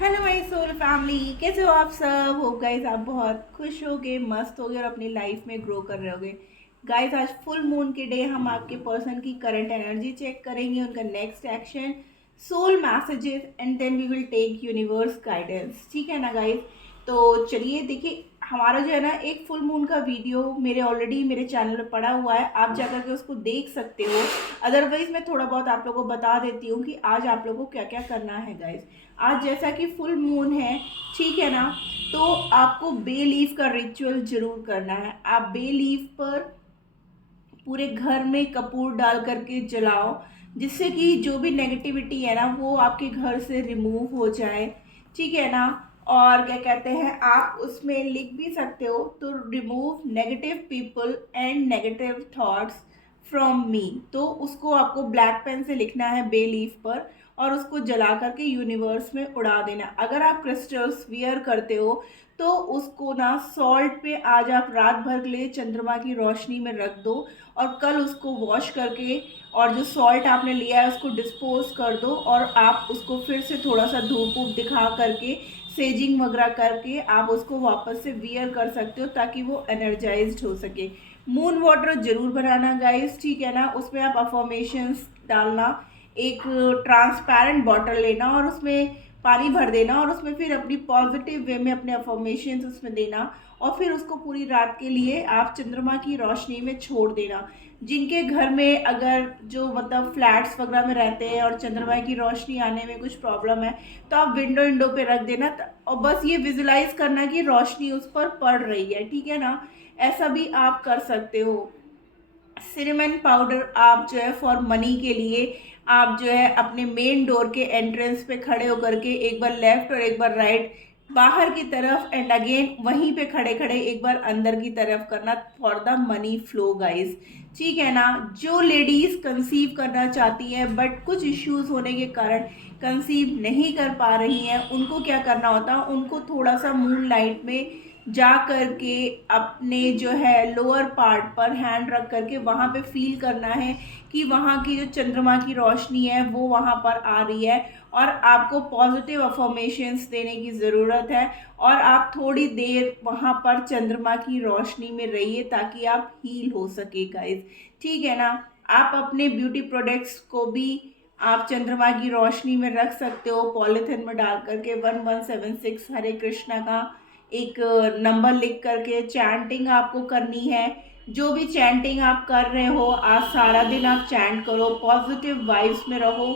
Hello my soul family, कैसे हो आप सब। होप गाइस आप बहुत खुश होगे, मस्त होगे और अपनी लाइफ में ग्रो कर रहे होगे। गाइस आज फुल मून के डे हम आपके पर्सन की करंट एनर्जी चेक करेंगे, उनका next action, soul messages and then we will take universe guidance. ठीक है ना गाइस। तो चलिए देखिए, हमारा जो है ना एक फुल मून का वीडियो मेरे ऑलरेडी मेरे चैनल पे पड़ा हुआ है, आप जाकर के उसको देख सकते हो। अदरवाइज मैं थोड़ा बहुत आप लोगों को बता देती हूँ कि आज आप लोगों को क्या क्या करना है गाइस। आज जैसा कि फुल मून है, ठीक है ना, तो आपको बे लीफ का रिचुअल जरूर करना है। आप बे लीफ पर पूरे घर में कपूर डाल करके जलाओ, जिससे कि जो भी नेगेटिविटी है ना वो आपके घर से रिमूव हो जाए। ठीक है ना। और क्या कहते हैं, आप उसमें लिख भी सकते हो, तो remove negative people and negative thoughts from me. तो उसको आपको ब्लैक पेन से लिखना है बे लीफ पर, और उसको जला करके यूनिवर्स में उड़ा देना। अगर आप क्रिस्टल्स वियर करते हो तो उसको ना सॉल्ट पे आज आप रात भर के लिए चंद्रमा की रोशनी में रख दो, और कल उसको वॉश करके और जो सॉल्ट आपने लिया है उसको डिस्पोज कर दो, और आप उसको फिर से थोड़ा सा धूप वूप दिखा करके सेजिंग वगैरह करके आप उसको वापस से वियर कर सकते हो, ताकि वो एनर्जाइज्ड हो सके। मून वाटर जरूर बनाना गाइस, ठीक है ना। उसमें आप अफर्मेशंस डालना, एक ट्रांसपेरेंट बॉटल लेना और उसमें पानी भर देना, और उसमें फिर अपनी पॉजिटिव वे में अपने अफर्मेशंस उसमें देना, और फिर उसको पूरी रात के लिए आप चंद्रमा की रोशनी में छोड़ देना। जिनके घर में अगर जो मतलब फ्लैट्स वगैरह में रहते हैं और चंद्रमा की रोशनी आने में कुछ प्रॉब्लम है, तो आप विंडो विंडो पे रख देना, और बस ये विजुलाइज करना कि रोशनी उस पर पड़ रही है। ठीक है ना। ऐसा भी आप कर सकते हो। सिनेमन पाउडर आप जो है फॉर मनी के लिए, आप जो है अपने मेन डोर के एंट्रेंस पे खड़े होकर के एक बार लेफ्ट और एक बार राइट, बाहर की तरफ एंड अगेन वहीं पे खड़े खड़े एक बार अंदर की तरफ करना, for the money flow guys. ठीक है ना। जो लेडीज कंसीव करना चाहती हैं बट कुछ इश्यूज होने के कारण कंसीव नहीं कर पा रही हैं, उनको क्या करना होता है, उनको थोड़ा सा मून लाइट में जा करके अपने जो है लोअर पार्ट पर हैंड रख करके वहाँ पे फील करना है कि वहाँ की जो चंद्रमा की रोशनी है वो वहाँ पर आ रही है, और आपको पॉजिटिव अफर्मेशंस देने की ज़रूरत है। और आप थोड़ी देर वहाँ पर चंद्रमा की रोशनी में रहिए ताकि आप हील हो सके गाइस। ठीक है ना। आप अपने ब्यूटी प्रोडक्ट्स को भी आप चंद्रमा की रोशनी में रख सकते हो, पॉलीथिन में डाल करके 1176 हरे कृष्णा का एक नंबर लिख करके चैंटिंग आपको करनी है। जो भी चैंटिंग आप कर रहे हो आज सारा दिन आप चैंट करो, पॉजिटिव वाइब्स में रहो।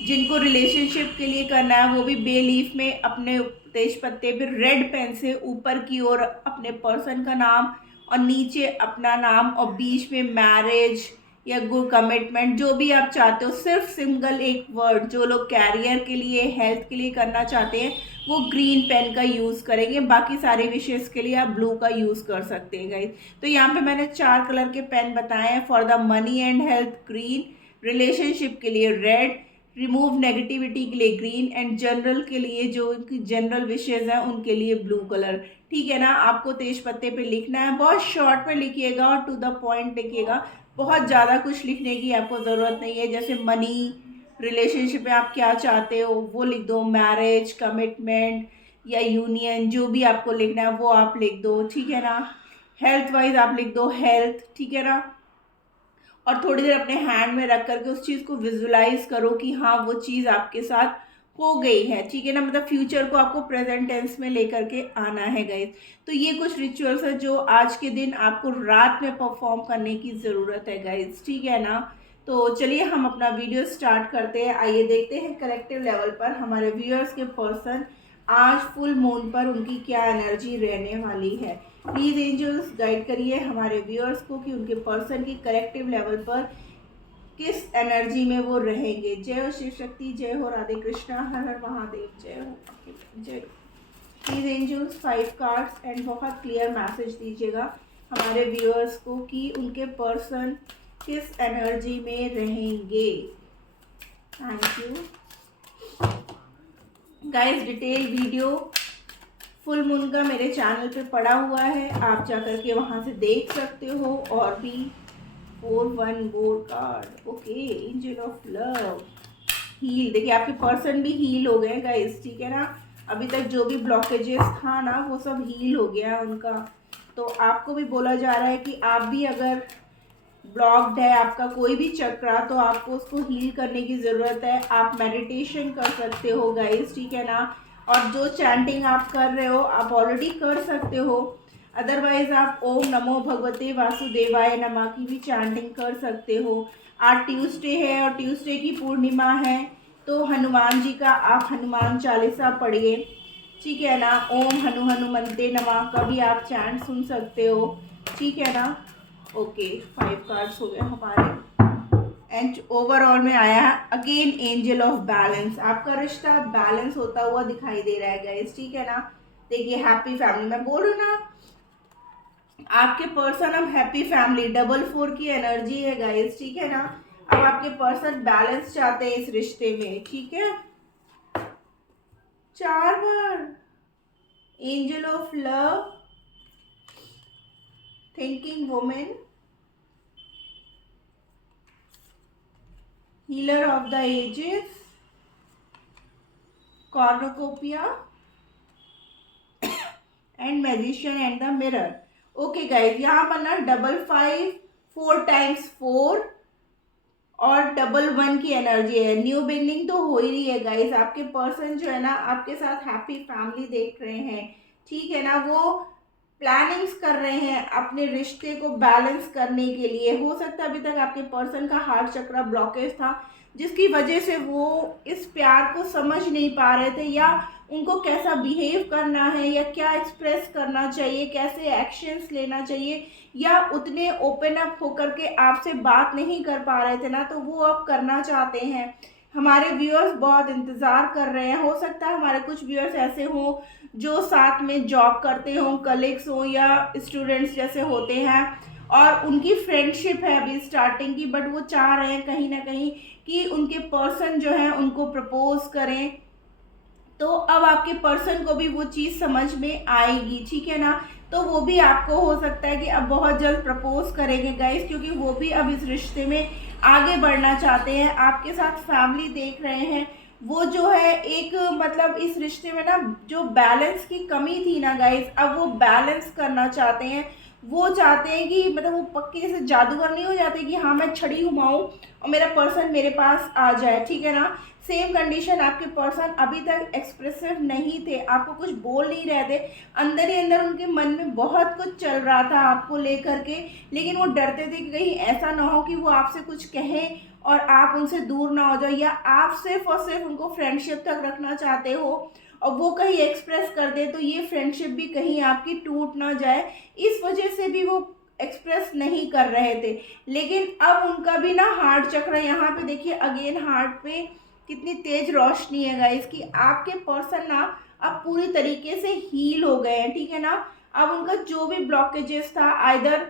जिनको रिलेशनशिप के लिए करना है वो भी बे लीफ में अपने तेज पत्ते पे रेड पेन से ऊपर की ओर अपने पर्सन का नाम, और नीचे अपना नाम, और बीच में मैरिज या गुड कमिटमेंट जो भी आप चाहते हो, सिर्फ सिंगल एक वर्ड। जो लोग कैरियर के लिए हेल्थ के लिए करना चाहते हैं वो ग्रीन पेन का यूज़ करेंगे, बाकी सारे विशेष के लिए आप ब्लू का यूज़ कर सकते हैं गाइस। तो यहाँ पे मैंने 4 कलर के पेन बताए हैं। For the money and health green, relationship के लिए रेड, रिमूव नेगेटिविटी के लिए ग्रीन, एंड जनरल के लिए जो जनरल विशेज हैं उनके लिए ब्लू कलर। ठीक है ना। आपको तेज पत्ते पे लिखना है, बहुत शॉर्ट में लिखिएगा और टू द पॉइंट लिखिएगा। बहुत ज़्यादा कुछ लिखने की आपको ज़रूरत नहीं है, जैसे मनी, रिलेशनशिप में आप क्या चाहते हो वो लिख दो, मैरिज, कमिटमेंट या यूनियन, जो भी आपको लिखना है वो आप लिख दो। ठीक है ना। हेल्थ वाइज आप लिख दो हेल्थ। ठीक है ना। और थोड़ी देर अपने हैंड में रख करके उस चीज़ को विजुलाइज करो कि हाँ वो चीज़ आपके साथ हो गई है। ठीक है ना। मतलब फ्यूचर को आपको प्रेजेंट टेंस में लेकर के आना है गाइस। तो ये कुछ रिचुअल्स है जो आज के दिन आपको रात में परफॉर्म करने की ज़रूरत है गाइस। ठीक है ना। तो चलिए हम अपना वीडियो स्टार्ट करते हैं। आइए देखते हैं कलेक्टिव लेवल पर हमारे व्यूअर्स के पर्सन आज फुल मून पर उनकी क्या एनर्जी रहने वाली है। प्लीज एंजल्स गाइड करिए हमारे व्यूअर्स को कि उनके पर्सन की कलेक्टिव लेवल पर किस एनर्जी में वो रहेंगे। जय हो शिव शक्ति, जय हो राधे कृष्णा, हर हर महादेव, जय हो, जय। प्लीज एंजल्स 5 कार्ड्स एंड बहुत क्लियर मैसेज दीजिएगा हमारे व्यूअर्स को कि उनके पर्सन किस एनर्जी में रहेंगे। Thank you guys. Detail video full moon का मेरे चैनल पे पड़ा हुआ है, आप जाकर के वहाँ से देख सकते हो। और भी 4 1 board card, okay, angel of love, heal, देखिए आपके पर्सन भी हील हो गए गाइस, ठीक है ना। अभी तक जो भी ब्लॉकेजेस था ना वो सब हील हो गया उनका। तो आपको भी बोला जा रहा है कि आप भी अगर ब्लॉक्ड है आपका कोई भी चक्रा, तो आपको उसको हील करने की ज़रूरत है। आप मेडिटेशन कर सकते हो गाइस, ठीक है ना। और जो चैंटिंग आप कर रहे हो आप ऑलरेडी कर सकते हो, अदरवाइज आप ओम नमो भगवते वासुदेवाय नमः की भी चैंटिंग कर सकते हो। आज ट्यूसडे है और ट्यूसडे की पूर्णिमा है, तो हनुमान जी का आप हनुमान चालीसा पढ़िए, ठीक है ना। ओम हनुमंते नमः का भी आप चैंट सुन सकते हो, ठीक है ना। ओके 5 कार्ड्स हो गए हमारे। एंड ओवरऑल में आया है अगेन एंजल ऑफ बैलेंस। आपका रिश्ता बैलेंस होता हुआ दिखाई दे रहा है गाइस, ठीक है ना। देखिए हैप्पी फैमिली, मैं बोल रही हूँ ना आपके पर्सन अब हैप्पी फैमिली, डबल 4 की एनर्जी है गाइस, ठीक है ना। अब आपके पर्सन बैलेंस चाहते हैं इस रिश्ते में, ठीक है। 4 बार angel of love, thinking women, healer of the ages, cornucopia and magician and the mirror. Okay guys, यहाँ पर ना 55 4 टाइम्स 4 और 11 की एनर्जी है। न्यू बिगनिंग तो हो ही रही है गाइज। आपके पर्सन जो है ना आपके साथ हैप्पी फैमिली देख रहे हैं, ठीक है ना। वो प्लानिंग्स कर रहे हैं अपने रिश्ते को बैलेंस करने के लिए। हो सकता है अभी तक आपके पर्सन का हार्ट चक्र ब्लॉकेज था, जिसकी वजह से वो इस प्यार को समझ नहीं पा रहे थे, या उनको कैसा बिहेव करना है, या क्या एक्सप्रेस करना चाहिए, कैसे एक्शंस लेना चाहिए, या उतने ओपन अप होकर के आपसे बात नहीं कर पा रहे थे ना, तो वो अब करना चाहते हैं। हमारे व्यूअर्स बहुत इंतज़ार कर रहे हैं। हो सकता है हमारे कुछ व्यूअर्स ऐसे हों जो साथ में जॉब करते हों, कलीग्स हों या स्टूडेंट्स जैसे होते हैं, और उनकी फ्रेंडशिप है अभी स्टार्टिंग की, बट वो चाह रहे हैं कहीं ना कहीं कि उनके पर्सन जो है उनको प्रपोज करें। तो अब आपके पर्सन को भी वो चीज़ समझ में आएगी, ठीक है ना। तो वो भी आपको हो सकता है कि अब बहुत जल्द प्रपोज करेंगे गाइस, क्योंकि वो भी अब इस रिश्ते में आगे बढ़ना चाहते हैं। आपके साथ फैमिली देख रहे हैं, वो जो है एक मतलब इस रिश्ते में ना जो बैलेंस की कमी थी ना गाइस, अब वो बैलेंस करना चाहते हैं। वो चाहते हैं कि मतलब वो पक्के जैसे जादूगर नहीं हो जाते कि हाँ मैं छड़ी घुमाऊं और मेरा पर्सन मेरे पास आ जाए, ठीक है ना। सेम कंडीशन, आपके पर्सन अभी तक एक्सप्रेसिव नहीं थे, आपको कुछ बोल नहीं रहे थे, अंदर ही अंदर उनके मन में बहुत कुछ चल रहा था आपको लेकर के, लेकिन वो डरते थे कि कहीं ऐसा ना हो कि वो आपसे कुछ कहें और आप उनसे दूर ना हो जाओ, या आप सिर्फ और सिर्फ उनको फ्रेंडशिप तक रखना चाहते हो और वो कहीं एक्सप्रेस कर दे तो ये फ्रेंडशिप भी कहीं आपकी टूट ना जाए, इस वजह से भी वो एक्सप्रेस नहीं कर रहे थे। लेकिन अब उनका भी ना हार्ट चक्र, यहाँ पे देखिए अगेन हार्ट पे कितनी तेज रोशनी है गाइस, कि आपके पर्सन ना अब पूरी तरीके से हील हो गए हैं, ठीक है ना। अब उनका जो भी ब्लॉकेजेस था, आइदर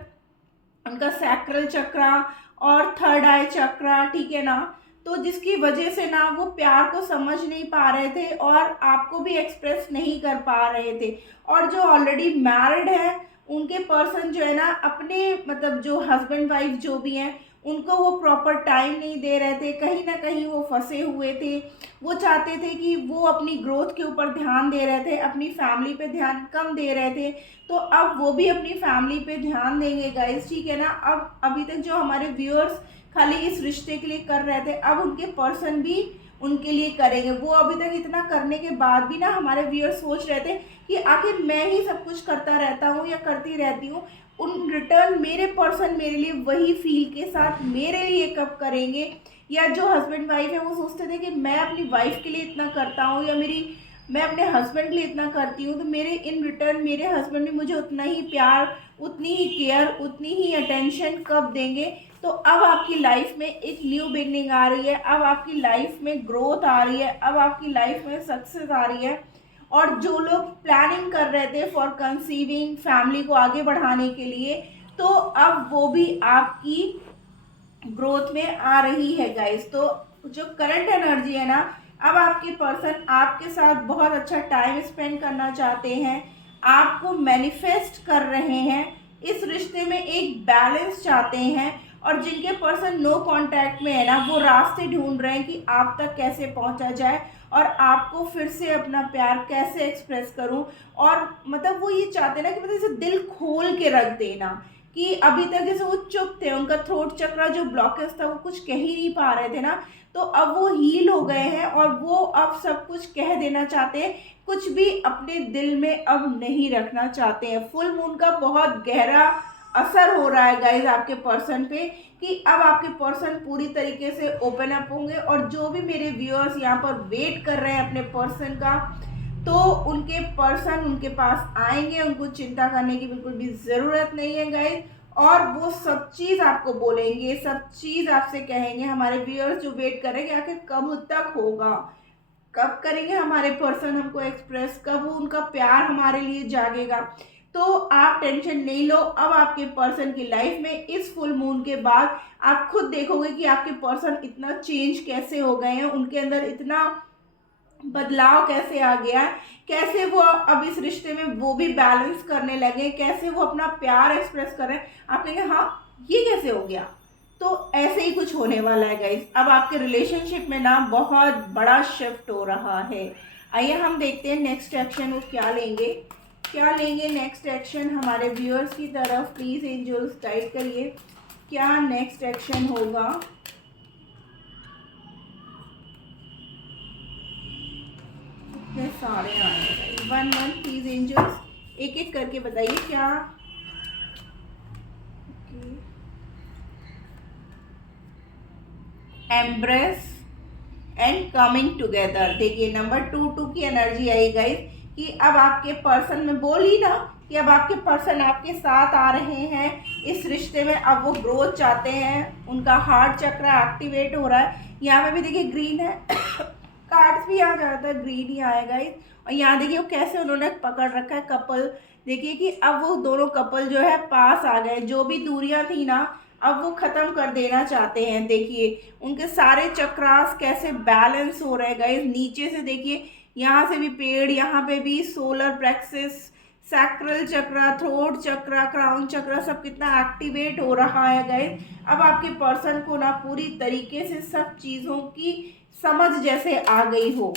उनका सैक्रल चक्रा और थर्ड आई चक्रा, ठीक है ना, तो जिसकी वजह से ना वो प्यार को समझ नहीं पा रहे थे और आपको भी एक्सप्रेस नहीं कर पा रहे थे। और जो ऑलरेडी मैरिड है उनके पर्सन जो है ना अपने मतलब जो हस्बैंड वाइफ जो भी हैं उनको वो प्रॉपर टाइम नहीं दे रहे थे, कहीं ना कहीं वो फंसे हुए थे। वो चाहते थे कि वो अपनी ग्रोथ के ऊपर ध्यान दे रहे थे, अपनी फैमिली पे ध्यान कम दे रहे थे। तो अब वो भी अपनी फैमिली पे ध्यान देंगे गाइस, ठीक है ना। अब अभी तक जो हमारे व्यूअर्स खाली इस रिश्ते के लिए कर रहे थे, अब उनके पर्सन भी उनके लिए करेंगे। वो अभी तक इतना करने के बाद भी ना हमारे व्यूअर्स सोच रहे थे कि आखिर मैं ही सब कुछ करता रहता हूँ या करती रहती हूँ, उन रिटर्न मेरे पर्सन मेरे लिए वही फील के साथ मेरे लिए कब करेंगे। या जो हस्बैंड वाइफ है वो सोचते थे कि मैं अपनी वाइफ के लिए इतना करता हूँ या मैं अपने हस्बैंड के लिए इतना करती हूँ, तो मेरे इन रिटर्न मेरे हस्बैंड भी मुझे उतना ही प्यार, उतनी ही केयर, उतनी ही अटेंशन कब देंगे। तो अब आपकी लाइफ में एक न्यू बिगनिंग आ रही है, अब आपकी लाइफ में ग्रोथ आ रही है, अब आपकी लाइफ में सक्सेस आ रही है। और जो लोग प्लानिंग कर रहे थे फॉर कंसीविंग, फैमिली को आगे बढ़ाने के लिए, तो अब वो भी आपकी ग्रोथ में आ रही है गाइस। तो जो करंट एनर्जी है ना, अब आपके पर्सन आपके साथ बहुत अच्छा टाइम स्पेंड करना चाहते हैं, आपको मैनिफेस्ट कर रहे हैं, इस रिश्ते में एक बैलेंस चाहते हैं। और जिनके पर्सन नो कांटेक्ट में है ना, वो रास्ते ढूंढ रहे हैं कि आप तक कैसे पहुंचा जाए और आपको फिर से अपना प्यार कैसे एक्सप्रेस करूं। और मतलब वो ये चाहते हैं ना कि मतलब जैसे दिल खोल के रख देना, कि अभी तक जैसे वो चुप थे, उनका थ्रोट चक्रा जो ब्लॉकेज था वो कुछ कह ही नहीं पा रहे थे ना, तो अब वो हील हो गए हैं और वो अब सब कुछ कह देना चाहते हैं, कुछ भी अपने दिल में अब नहीं रखना चाहते हैं। फुल मून का बहुत गहरा असर हो रहा है गाइज आपके पर्सन पे, कि अब आपके पर्सन पूरी तरीके से ओपन अप होंगे। और जो भी मेरे व्यूअर्स यहाँ पर वेट कर रहे हैं अपने पर्सन का, तो उनके पर्सन उनके पास आएंगे, उनको चिंता करने की बिल्कुल भी ज़रूरत नहीं है गाइज। और वो सब चीज़ आपको बोलेंगे, सब चीज़ आपसे कहेंगे। हमारे व्यूअर्स जो वेट करेंगे आखिर कब तक होगा, कब करेंगे हमारे पर्सन हमको एक्सप्रेस, कब उनका प्यार हमारे लिए जागेगा। तो आप टेंशन नहीं लो, अब आपके पर्सन की लाइफ में इस फुल मून के बाद आप खुद देखोगे कि आपके पर्सन इतना चेंज कैसे हो गए हैं, उनके अंदर इतना बदलाव कैसे आ गया, कैसे वो अब इस रिश्ते में वो भी बैलेंस करने लगे, कैसे वो अपना प्यार एक्सप्रेस कर रहे हैं। आप कहेंगे हाँ ये कैसे हो गया। तो ऐसे ही कुछ होने वाला है गाइस, अब आपके रिलेशनशिप में ना बहुत बड़ा शिफ्ट हो रहा है। आइए हम देखते हैं नेक्स्ट एक्शन वो क्या लेंगे, क्या लेंगे नेक्स्ट एक्शन हमारे व्यूअर्स की तरफ। प्लीज़ एंजल्स गाइड करिए, क्या नेक्स्ट एक्शन होगा। इतने सारे आए, वन वन प्लीज एंजल्स एक एक करके बताइए क्या। Embrace and coming together. देखिए नंबर 2 की एनर्जी आई गाइस, कि अब आपके पर्सन में बोली ना कि अब आपके पर्सन आपके साथ आ रहे हैं इस रिश्ते में, अब वो ग्रोथ चाहते हैं, उनका हार्ट चक्र एक्टिवेट हो रहा है। यहाँ पे भी देखिए ग्रीन है कार्ड्स भी यहाँ ज़्यादातर ग्रीन ही आएगा। और यहाँ देखिए वो कैसे उन्होंने पकड़ रखा है कपल, देखिए कि अब वो दोनों कपल जो है पास आ गए, जो भी दूरियां थी ना अब वो ख़त्म कर देना चाहते हैं। देखिए उनके सारे चक्रास कैसे बैलेंस हो रहे हैं गाइस, नीचे से देखिए यहाँ से भी पेड़, यहाँ पे भी सोलर प्लेक्सस, सैक्रल चक्र, थ्रोट चक्र, क्राउन चक्र सब कितना एक्टिवेट हो रहा है गाइस। अब आपके पर्सन को ना पूरी तरीके से सब चीज़ों की समझ जैसे आ गई हो।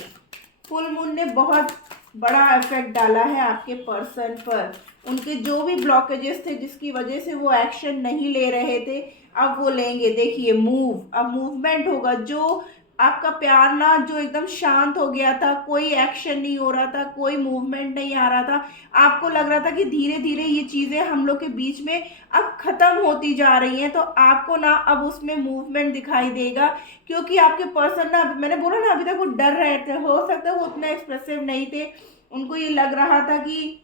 फुल मून ने बहुत बड़ा इफेक्ट डाला है आपके पर्सन पर, उनके जो भी ब्लॉकेजेस थे जिसकी वजह से वो एक्शन नहीं ले रहे थे अब वो लेंगे। देखिए अब मूवमेंट होगा, जो आपका प्यार ना जो एकदम शांत हो गया था, कोई एक्शन नहीं हो रहा था, कोई मूवमेंट नहीं आ रहा था, आपको लग रहा था कि धीरे धीरे ये चीज़ें हम लोग के बीच में अब ख़त्म होती जा रही हैं, तो आपको ना अब उसमें मूवमेंट दिखाई देगा। क्योंकि आपके पर्सन ना, मैंने बोला ना अभी तक वो डर रहे थे, हो सकता है वो उतने एक्सप्रेसिव नहीं थे, उनको ये लग रहा था कि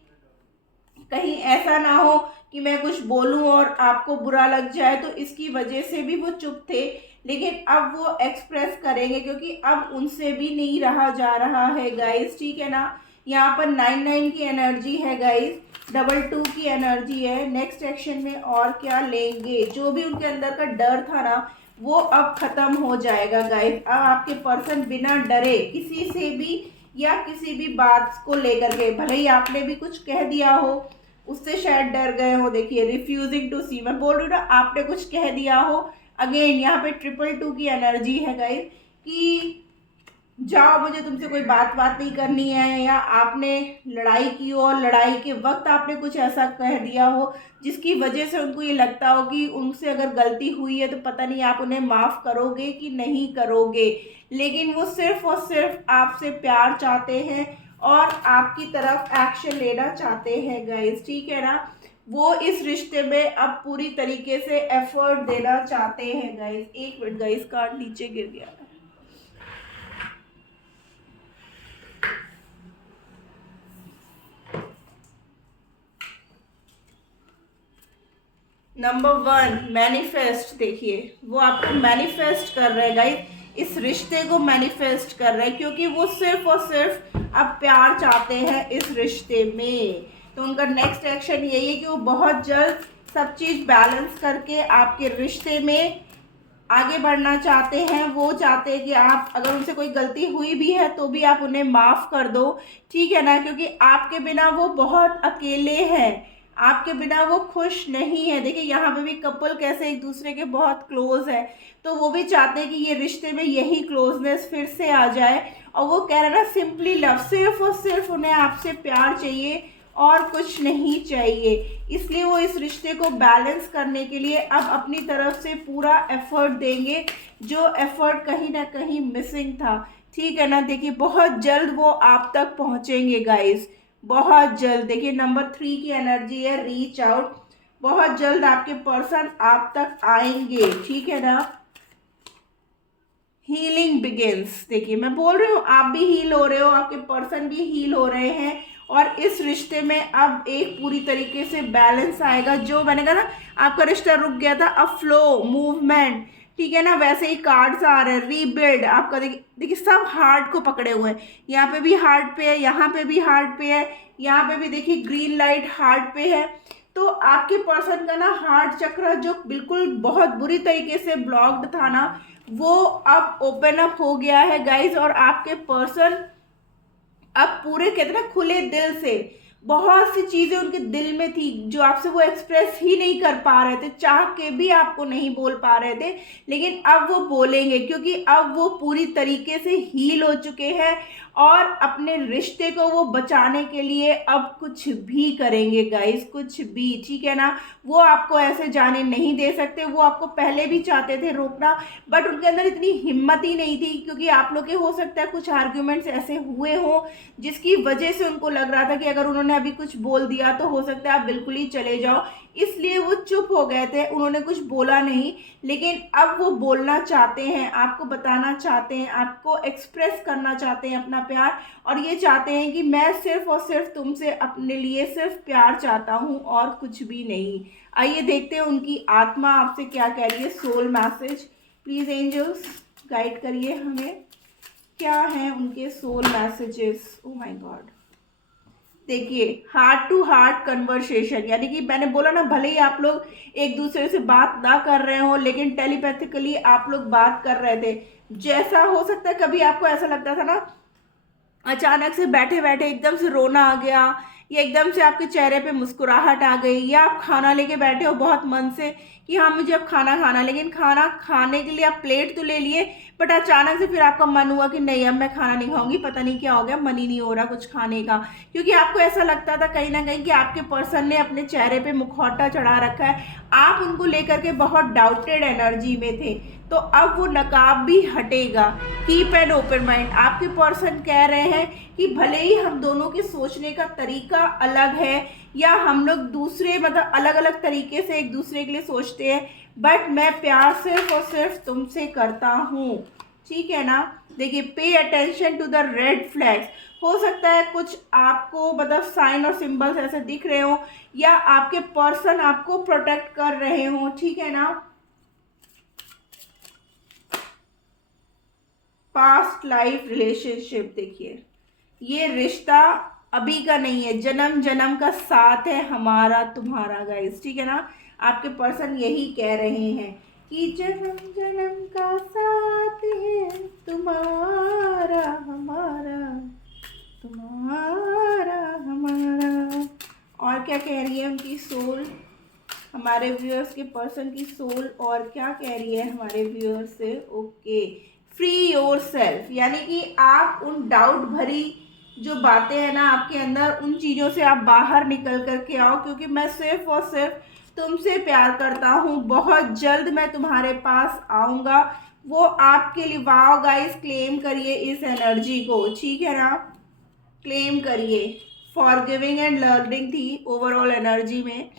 कहीं ऐसा ना हो कि मैं कुछ बोलूं और आपको बुरा लग जाए, तो इसकी वजह से भी वो चुप थे। लेकिन अब वो एक्सप्रेस करेंगे क्योंकि अब उनसे भी नहीं रहा जा रहा है गाइस, ठीक है ना। यहाँ पर 9 की एनर्जी है गाइस, 2 की एनर्जी है। नेक्स्ट एक्शन में और क्या लेंगे, जो भी उनके अंदर का डर था ना वो अब खत्म हो जाएगा गाइस। अब आपके पर्सन बिना डरे किसी से भी या किसी भी बात को लेकर के, भले ही आपने भी कुछ कह दिया हो उससे शायद डर गए हो। देखिए रिफ्यूजिंग टू सी, मैं बोल रही हूँ ना आपने कुछ कह दिया हो। अगेन यहाँ पे 2 की एनर्जी है गाइस, कि जाओ मुझे तुमसे कोई बात नहीं करनी है, या आपने लड़ाई की हो और लड़ाई के वक्त आपने कुछ ऐसा कह दिया हो जिसकी वजह से उनको ये लगता हो कि उनसे अगर गलती हुई है तो पता नहीं आप उन्हें माफ़ करोगे कि नहीं करोगे। लेकिन वो सिर्फ और सिर्फ आपसे प्यार चाहते हैं और आपकी तरफ एक्शन लेना चाहते हैं गाइस, ठीक है ना। वो इस रिश्ते में अब पूरी तरीके से एफर्ट देना चाहते हैं गाइस। एक मिनट गाइस, कार्ड नीचे गिर गया। नंबर 1 मैनिफेस्ट, देखिए वो आपको मैनिफेस्ट कर रहे हैं गाइस, इस रिश्ते को मैनिफेस्ट कर रहे हैं, क्योंकि वो सिर्फ और सिर्फ अब प्यार चाहते हैं इस रिश्ते में। तो उनका नेक्स्ट एक्शन यही है कि वो बहुत जल्द सब चीज़ बैलेंस करके आपके रिश्ते में आगे बढ़ना चाहते हैं। वो चाहते हैं कि आप अगर उनसे कोई गलती हुई भी है तो भी आप उन्हें माफ़ कर दो, ठीक है ना, क्योंकि आपके बिना वो बहुत अकेले हैं। आपके बिना वो खुश नहीं है। देखिए यहाँ पे भी कपल कैसे एक दूसरे के बहुत क्लोज है, तो वो भी चाहते हैं कि ये रिश्ते में यही क्लोजनेस फिर से आ जाए। और वो कह रहे हैं ना, सिंपली लव, सिर्फ और सिर्फ उन्हें आपसे प्यार चाहिए और कुछ नहीं चाहिए। इसलिए वो इस रिश्ते को बैलेंस करने के लिए अब अपनी तरफ से पूरा एफर्ट देंगे, जो एफर्ट कहीं ना कहीं मिसिंग था। ठीक है ना। देखिए बहुत जल्द वो आप तक पहुंचेंगे गाइस, बहुत जल्द। देखिए नंबर 3 की एनर्जी है रीच आउट। बहुत जल्द आपके पर्सन आप तक आएंगे। ठीक है ना। Healing begins. देखिए मैं बोल रही हूँ, आप भी हील हो रहे हो, आपके पर्सन भी हील हो रहे हैं, और इस रिश्ते में अब एक पूरी तरीके से बैलेंस आएगा। जो मैंने कहा ना, आपका रिश्ता रुक गया था, अब फ्लो, मूवमेंट, ठीक है ना, वैसे ही कार्ड्स आ रहे हैं, रीबिल्ड आपका। देखिए देखिए सब हार्ट को पकड़े हुए हैं, यहाँ पे भी हार्ट पे है, यहाँ पे भी हार्ट पे है, यहाँ पे भी देखिए ग्रीन लाइट हार्ट पे है। तो आपके पर्सन का ना हार्ट चक्र जो बिल्कुल बहुत बुरी तरीके से ब्लॉक्ड था ना, वो अब ओपन अप हो गया है गाइज। और आपके पर्सन अब पूरे कहते ना खुले दिल से, बहुत सी चीजें उनके दिल में थी जो आपसे वो एक्सप्रेस ही नहीं कर पा रहे थे, चाह के भी आपको नहीं बोल पा रहे थे, लेकिन अब वो बोलेंगे, क्योंकि अब वो पूरी तरीके से हील हो चुके हैं और अपने रिश्ते को वो बचाने के लिए अब कुछ भी करेंगे गाइस, कुछ भी। ठीक है ना। वो आपको ऐसे जाने नहीं दे सकते। वो आपको पहले भी चाहते थे रोकना, बट उनके अंदर इतनी हिम्मत ही नहीं थी, क्योंकि आप लोग के हो सकता है कुछ आर्ग्यूमेंट्स ऐसे हुए हों जिसकी वजह से उनको लग रहा था कि अगर उन्होंने अभी कुछ बोल दिया तो हो सकता है आप बिल्कुल ही चले जाओ, इसलिए वो चुप हो गए थे, उन्होंने कुछ बोला नहीं। लेकिन अब वो बोलना चाहते हैं, आपको बताना चाहते हैं, आपको एक्सप्रेस करना चाहते हैं अपना प्यार, और ये चाहते हैं कि मैं सिर्फ और सिर्फ तुमसे अपने लिए सिर्फ प्यार चाहता हूँ और कुछ भी नहीं। आइए देखते हैं उनकी आत्मा आपसे क्या कह रही है। Soul message please angels guide करिए हमें, क्या है उनके soul messages. Oh my God. देखिए हार्ट टू हार्ट कन्वर्सेशन, यानी कि मैंने बोला ना, भले ही आप लोग एक दूसरे से बात ना कर रहे हो, लेकिन टेलीपैथिकली आप लोग बात कर रहे थे। जैसा हो सकता है कभी आपको ऐसा लगता था ना, अचानक से बैठे बैठे एकदम से रोना आ गया, या एकदम से आपके चेहरे पे मुस्कुराहट आ गई, या आप खाना लेके बैठे हो बहुत मन से कि हाँ मुझे अब खाना खाना, लेकिन खाना खाने के लिए आप प्लेट तो ले लिए, बट अचानक से फिर आपका मन हुआ कि नहीं अब मैं खाना नहीं खाऊंगी, पता नहीं क्या हो गया, मन ही नहीं हो रहा कुछ खाने का, क्योंकि आपको ऐसा लगता था कहीं ना कहीं कि आपके पर्सन ने अपने चेहरे पे मुखौटा चढ़ा रखा है, आप उनको लेकर के बहुत डाउटेड एनर्जी में थे। तो अब वो नकाब भी हटेगा। Keep an open mind. आपके पर्सन कह रहे हैं कि भले ही हम दोनों के सोचने का तरीका अलग है, या हम लोग दूसरे मतलब अलग अलग तरीके से एक दूसरे के लिए सोचते हैं, बट मैं प्यार सिर्फ और सिर्फ तुमसे करता हूँ। ठीक है ना। देखिए pay attention to the red flags. हो सकता है कुछ आपको मतलब साइन और सिंबल्स ऐसे दिख रहे हो, या आपके पर्सन आपको प्रोटेक्ट कर रहे हो। ठीक है ना। पास्ट लाइफ रिलेशनशिप, देखिए ये रिश्ता अभी का नहीं है, जन्म जन्म का साथ है हमारा तुम्हारा गाइस। ठीक है ना। आपके पर्सन यही कह रहे हैं कि जन्म जन्म का साथ है तुम्हारा हमारा, तुम्हारा हमारा। और क्या कह रही है उनकी सोल, हमारे व्यूअर्स के पर्सन की सोल, और क्या कह रही है हमारे व्यूअर्स से। ओके, फ्री योर सेल्फ, यानी कि आप उन डाउट भरी जो बातें हैं ना आपके अंदर, उन चीज़ों से आप बाहर निकल करके आओ, क्योंकि मैं सिर्फ और सिर्फ तुमसे प्यार करता हूँ, बहुत जल्द मैं तुम्हारे पास आऊँगा। वो आपके लिए, वाओ गाइस, क्लेम करिए इस एनर्जी को। ठीक है ना। क्लेम करिए। फॉरगिविंग एंड लर्निंग थी ओवरऑल एनर्जी में।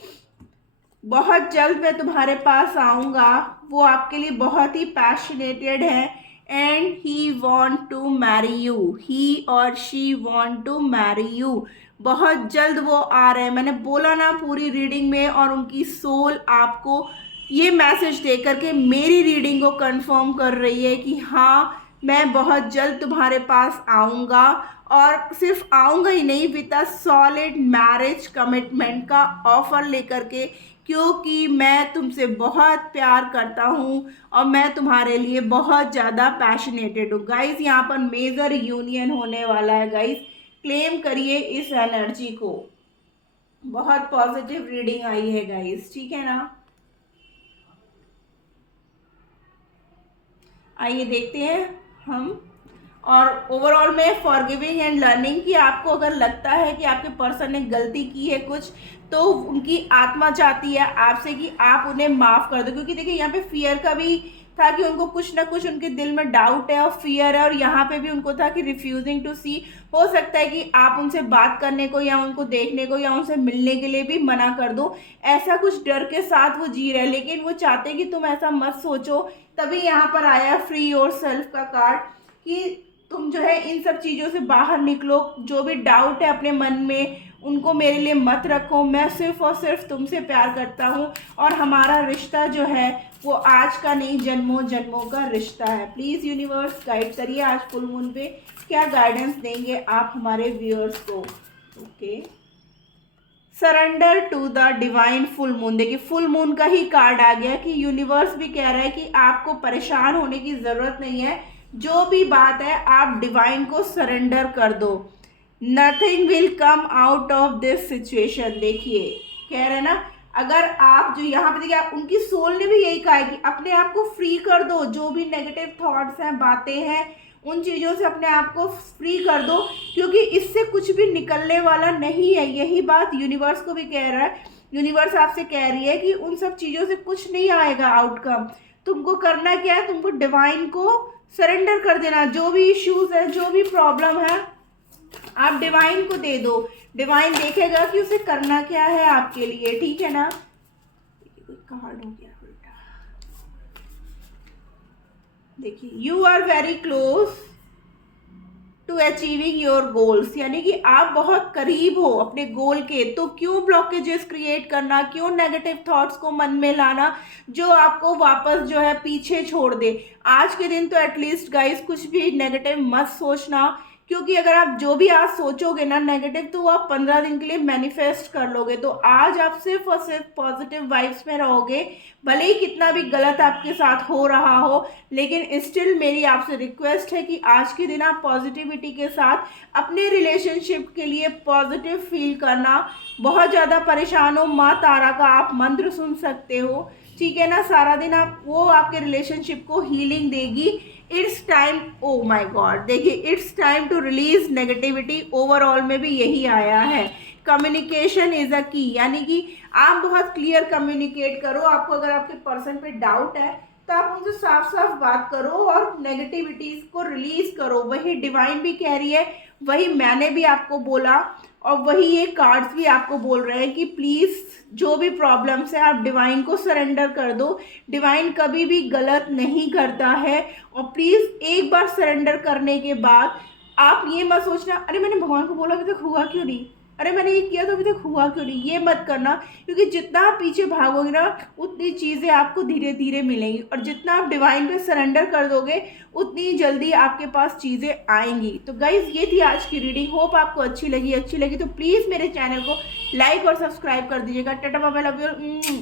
बहुत जल्द मैं तुम्हारे पास आऊँगा। वो आपके लिए बहुत ही पैशनेटेड है, and he want to marry you, he और she want to marry you. बहुत जल्द वो आ रहे हैं, मैंने बोला ना पूरी रीडिंग में। और उनकी सोल आपको ये मैसेज दे करके मेरी रीडिंग को कंफर्म कर रही है कि हाँ मैं बहुत जल्द तुम्हारे पास आऊँगा, और सिर्फ आऊँगा ही नहीं, with a solid marriage commitment का ऑफर लेकर के, क्योंकि मैं तुमसे बहुत प्यार करता हूँ और मैं तुम्हारे लिए बहुत ज़्यादा पैशनेटेड हूँ। गाइस यहाँ पर मेजर यूनियन होने वाला है गाइस, क्लेम करिए इस एनर्जी को। बहुत पॉजिटिव रीडिंग आई है गाइस, ठीक है ना। आइए देखते हैं हम। और ओवरऑल में फॉरगिविंग एंड लर्निंग कि आपको अगर लगता है कि आपके पर्सन ने गलती की है कुछ, तो उनकी आत्मा चाहती है आपसे कि आप उन्हें माफ़ कर दो, क्योंकि देखिए यहाँ पे फियर का भी था कि उनको कुछ ना कुछ उनके दिल में डाउट है और फियर है, और यहाँ पे भी उनको था कि रिफ्यूजिंग टू सी। हो सकता है कि आप उनसे बात करने को या उनको देखने को या उनसे मिलने के लिए भी मना कर दो। ऐसा कुछ डर के साथ वो जी रहे हैं, लेकिन वो चाहते हैं कि तुम ऐसा मत सोचो। तभी यहाँ पर आया फ्री योर सेल्फ का कार्ड कि तुम जो है इन सब चीज़ों से बाहर निकलो। जो भी डाउट है अपने मन में उनको मेरे लिए मत रखो। मैं सिर्फ और सिर्फ तुमसे प्यार करता हूँ, और हमारा रिश्ता जो है वो आज का नहीं, जन्मों जन्मों का रिश्ता है। प्लीज़ यूनिवर्स गाइड करिए आज फुल मून पे क्या गाइडेंस देंगे आप हमारे व्यूअर्स को। Okay, surrender to the divine full moon. देखिए फुल मून का ही कार्ड आ गया कि यूनिवर्स भी कह रहा है कि आपको परेशान होने की ज़रूरत नहीं है। जो भी बात है आप डिवाइन को सरेंडर कर दो। Nothing will come out of this situation. देखिए कह रहे हैं ना, अगर आप जो यहाँ पे देखिए आप, उनकी सोल ने भी यही कहा है कि अपने आप को फ्री कर दो। जो भी नेगेटिव थॉट्स हैं, बातें हैं, उन चीज़ों से अपने आप को फ्री कर दो, क्योंकि इससे कुछ भी निकलने वाला नहीं है। यही बात यूनिवर्स को भी कह रहा है। यूनिवर्स आपसे कह रही है कि उन सब चीज़ों से कुछ नहीं आएगा आउटकम। तुमको करना क्या है, तुमको डिवाइन को सरेंडर कर देना। जो भी इश्यूज है, जो भी प्रॉब्लम है, आप डिवाइन को दे दो। डिवाइन देखेगा कि उसे करना क्या है आपके लिए, ठीक है ना। कोई कार्ड हो गया उल्टा। देखिए you are very close to achieving your goals, यानी कि आप बहुत करीब हो अपने गोल के। तो क्यों ब्लॉकेजेस क्रिएट करना, क्यों नेगेटिव थॉट्स को मन में लाना जो आपको वापस जो है पीछे छोड़ दे। आज के दिन तो एटलीस्ट गाइस कुछ भी नेगेटिव मत सोचना, क्योंकि अगर आप जो भी आज सोचोगे ना नेगेटिव, तो वो आप 15 दिन के लिए मैनिफेस्ट कर लोगे। तो आज आप सिर्फ और सिर्फ पॉजिटिव वाइब्स में रहोगे। भले ही कितना भी गलत आपके साथ हो रहा हो, लेकिन स्टिल मेरी आपसे रिक्वेस्ट है कि आज के दिन आप पॉजिटिविटी के साथ अपने रिलेशनशिप के लिए पॉजिटिव फील करना। बहुत ज़्यादा परेशान हो, माँ तारा का आप मंत्र सुन सकते हो, ठीक है ना। सारा दिन आप, वो आपके रिलेशनशिप को हीलिंग देगी। It's time, oh my God, देखिए it's time to release negativity. Overall में भी यही आया है। कम्युनिकेशन इज अ की, यानी कि आप बहुत क्लियर कम्युनिकेट करो। आपको अगर आपके पर्सन पे डाउट है तो आप उनसे साफ साफ बात करो और नेगेटिविटीज को रिलीज करो। वही डिवाइन भी कह रही है, वही मैंने भी आपको बोला, और वही ये कार्ड्स भी आपको बोल रहे हैं कि प्लीज़ जो भी प्रॉब्लम्स है आप डिवाइन को सरेंडर कर दो। डिवाइन कभी भी गलत नहीं करता है। और प्लीज़ एक बार सरेंडर करने के बाद आप ये मत सोचना अरे मैंने भगवान को बोला अभी तक हुआ क्यों नहीं, अरे मैंने ये किया तो अभी तक हुआ क्यों नहीं। ये मत करना, क्योंकि जितना आप पीछे भागोगे ना उतनी चीज़ें आपको धीरे धीरे मिलेंगी, और जितना आप डिवाइन पे सरेंडर कर दोगे उतनी जल्दी आपके पास चीज़ें आएंगी। तो गाइज ये थी आज की रीडिंग। होप आपको अच्छी लगी तो प्लीज़ मेरे चैनल को लाइक और सब्सक्राइब कर दीजिएगा। Tata bye bye, love you.